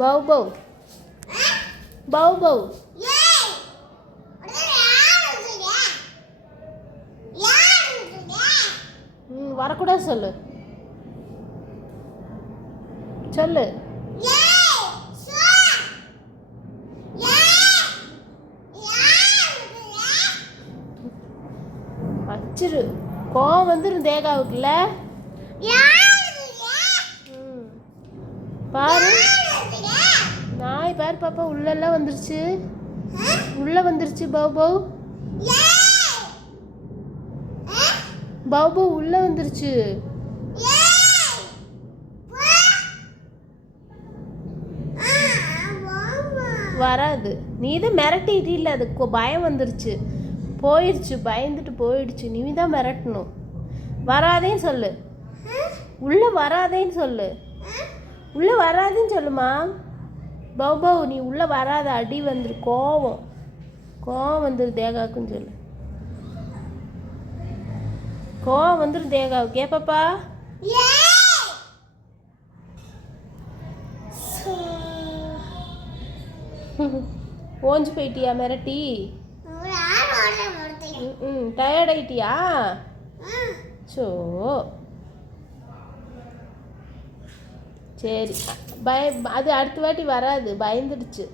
பௌ பௌ பௌ பௌ. வரக்கூடாது சொல்லு சொல்லு. வச்சிரு. கோவம் வந்துடும் தேகாவுக்குல்ல. பாரு நாய் பாரு பாப்பா உள்ளெல்லாம் வந்துருச்சு. உள்ள வந்துருச்சு பௌ பௌ. பௌ பௌ உள்ள வந்துருச்சு. வராது. நீ தான் மிரட்டிட்டு இல்லை, அதுக்கு பயம் வந்துருச்சு, போயிடுச்சு, பயந்துட்டு போயிடுச்சு. நீ தான் மிரட்டணும். வராதேன்னு சொல்லு. உள்ள வராதேன்னு சொல்லு. உள்ள வராதுன்னு சொல்லுமா. பௌ பௌ நீ உள்ள வராத, அடி வந்துரு. கோவம் வந்துரு தேகாவுக்குன்னு சொல்லு. கோவம் வந்துரு தேகாவுக்கு. கேப்பாப்பா ஓஞ்சு போயிட்டியா மிரட்டி? டயர்ட் ஆயிட்டியா? சோ சரி, அது அடுத்த வாட்டி வராது, பயந்துடுச்சு.